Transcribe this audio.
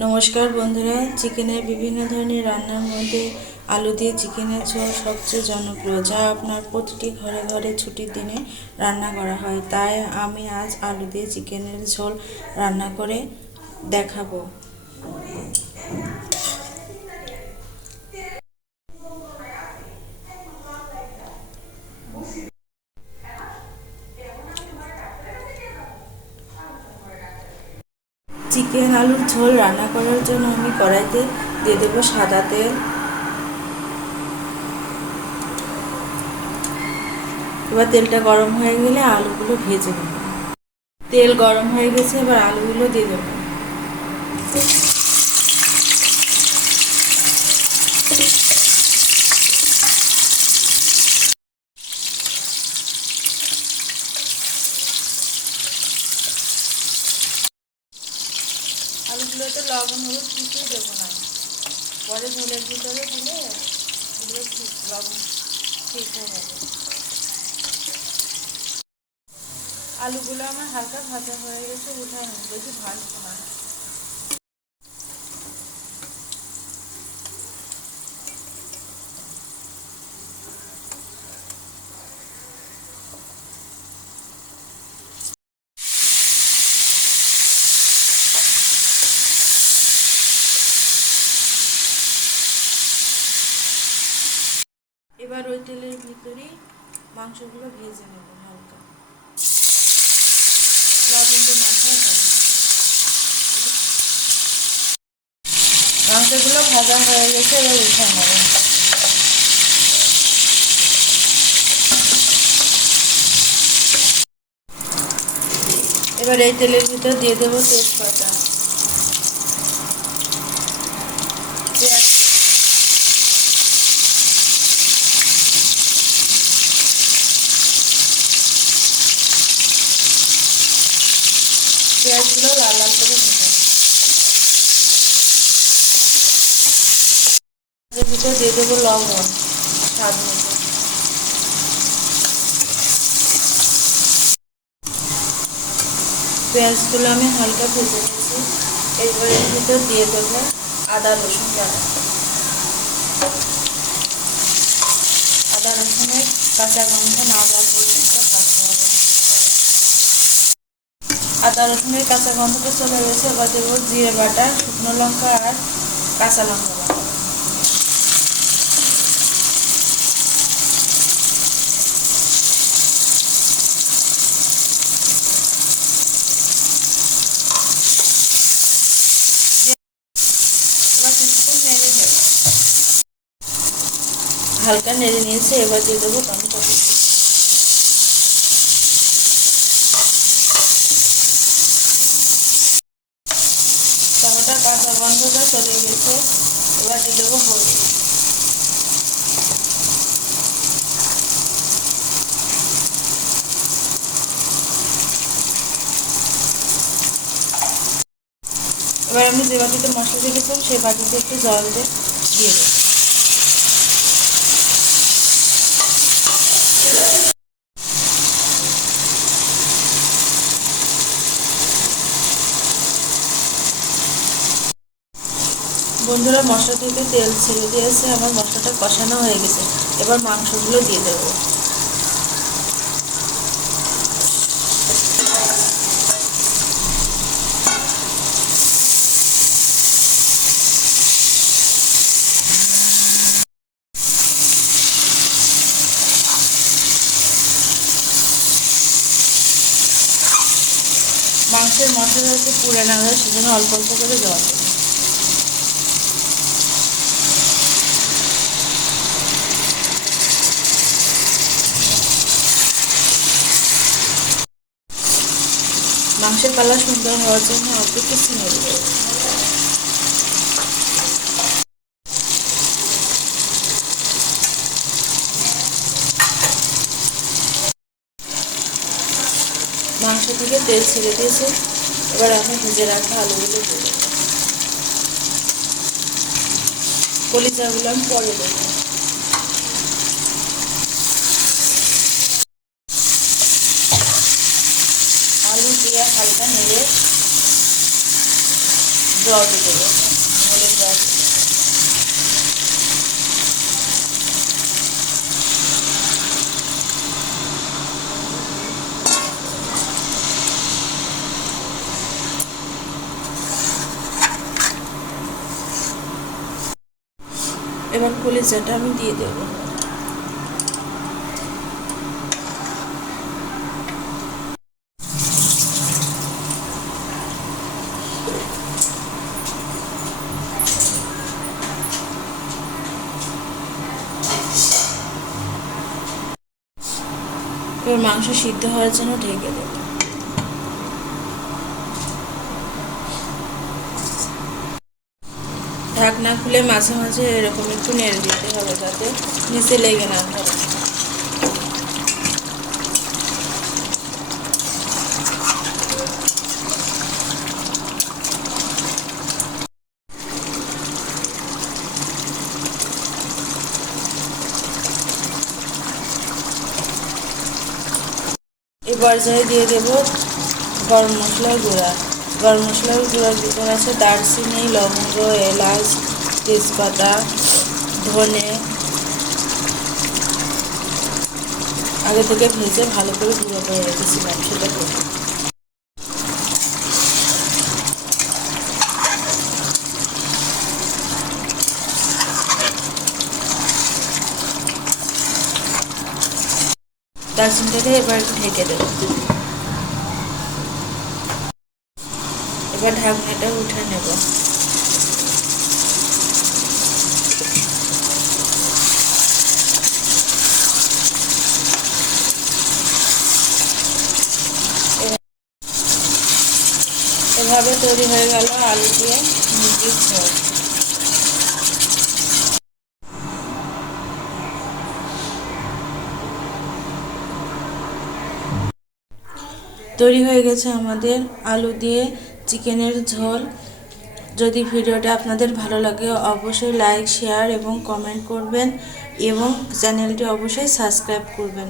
নমস্কার বন্ধুরা, চিকেনের বিভিন্ন ধরনের রান্নার মধ্যে আলু দিয়ে চিকেনের ঝোল সবচেয়ে জনপ্রিয়, যা আপনার প্রতিটি ঘরে ঘরে ছুটির দিনে রান্না করা হয়। তাই আমি আজ আলু দিয়ে চিকেনের ঝোল রান্না করে দেখাবো। চিকেন আলুর ঝোল রান্না করার জন্য আমি কড়াইতে দিয়ে দেবো সাদা তেল। এবার তেলটা গরম হয়ে গেলে আলুগুলো ভেজে নেব। তেল গরম হয়ে গেছে, এবার আলুগুলো দিয়ে দেবো। আলুগুলোতে লবণ হলুদ কিছুই দেবো না, পরে ঝোলের ভিতরে দিলে এগুলো লবণ ঠিক হয়ে যাবে। আলুগুলো আমার হালকা ভাজা হয়ে গেছে, উঠায় নেব, বেশি ভাজবো না। এবার ওই তেলের ভিতরেই মাংসগুলো ভেজে নেব হালকা, লবণ দিয়ে মাথায় ভাজবো। মাংসগুলো ভাজা হয়ে গেছে, এবার উঠে নেব। এবার এই তেলের ভিতর দিয়ে দেবো তেজপাতা, পেঁয়াজ, পেঁয়াজগুলো লাল লাল করে ভেজে নেব। এর ভিতর দিয়ে দেবো লবণ স্বাদ মতো। পেঁয়াজগুলো আমি হালকা ভেজে নিয়েছি, এরপর এর ভিতর দিয়ে দেবো আদা রসুন বাটা। আদা রসুনের কাঁচা গন্ধ না যাওয়া পর্যন্ত ভাজতে হবে। আদা রসুনের কাঁচা গন্ধটা চলে গেছে, এবার দেবো জিরে বাটা, শুকনো লঙ্কা আর কাঁচা লঙ্কা বাটা। এবার কিছুক্ষণ নেড়ে নেব, হালকা নেড়ে নিয়েছে, এবার দিয়ে দেবো টমেটো কুচি। টমেটোর কাঁচা গন্ধটা চলে গেছে, এবার দিয়ে দেবো হলুদ। এবার আমি যে বাটিতে মশলা রেখেছিলাম সেই বাটিতে একটু জল দিয়ে দেবো। বন্ধুরা, মশলা থেকে তেল ছেড়ে দিয়েছে, আমার মশলাটা কষানো হয়ে গেছে। এবার মাংসগুলো দিয়ে দেবো। মাংসের মশলা যাতে পুড়ে না যায় সেজন্য অল্প অল্প করে জল দেবো। মাংসের কালার সুন্দর হওয়ার জন্য অল্প একটু চিনি দেবো। মাংস থেকে তেল ছেড়ে দিয়েছে, এবার আমি ভেজে রাখা আলুগুলো দেবো। কলিজাগুলো আমি পরে দেবো। আলু দিয়ে হালকা নেড়ে জল দিয়ে দেবো, হলুদ জল। এবার কলিজাটা আমি দিয়ে দেবো। এবার মাংস সিদ্ধ হওয়ার জন্য ঢেকে দেবো। ঢাকনা খুলে মাঝে মাঝে এরকম একটু নেড়ে দিতে হবে যাতে নিচে লেগে না ধরে। এই পর্যায়ে দিয়ে দেব গরম মশলার গুঁড়া। গরম মশলার গুঁড়ার ভিতরে আছে দারচিনি, লবঙ্গ, এলাচ, তেজপাতা, ধনে। আগে থেকে ভেজে ভালো করে গুঁড়ো করে রেখেছিলাম, সেটা দেবো। দারচিনিটাকে এবার ঢেকে দেবো। এবার ঢাকনাটা উঠে নেব। এভাবে তৈরি হয়ে গেল আলু দিয়ে মুরগির ঝোল। তৈরি হয়ে গেছে আমাদের আলু দিয়ে চিকেনের ঝোল। যদি ভিডিওটা আপনাদের ভালো লাগে অবশ্যই লাইক, শেয়ার এবং কমেন্ট করবেন এবং চ্যানেলটি অবশ্যই সাবস্ক্রাইব করবেন।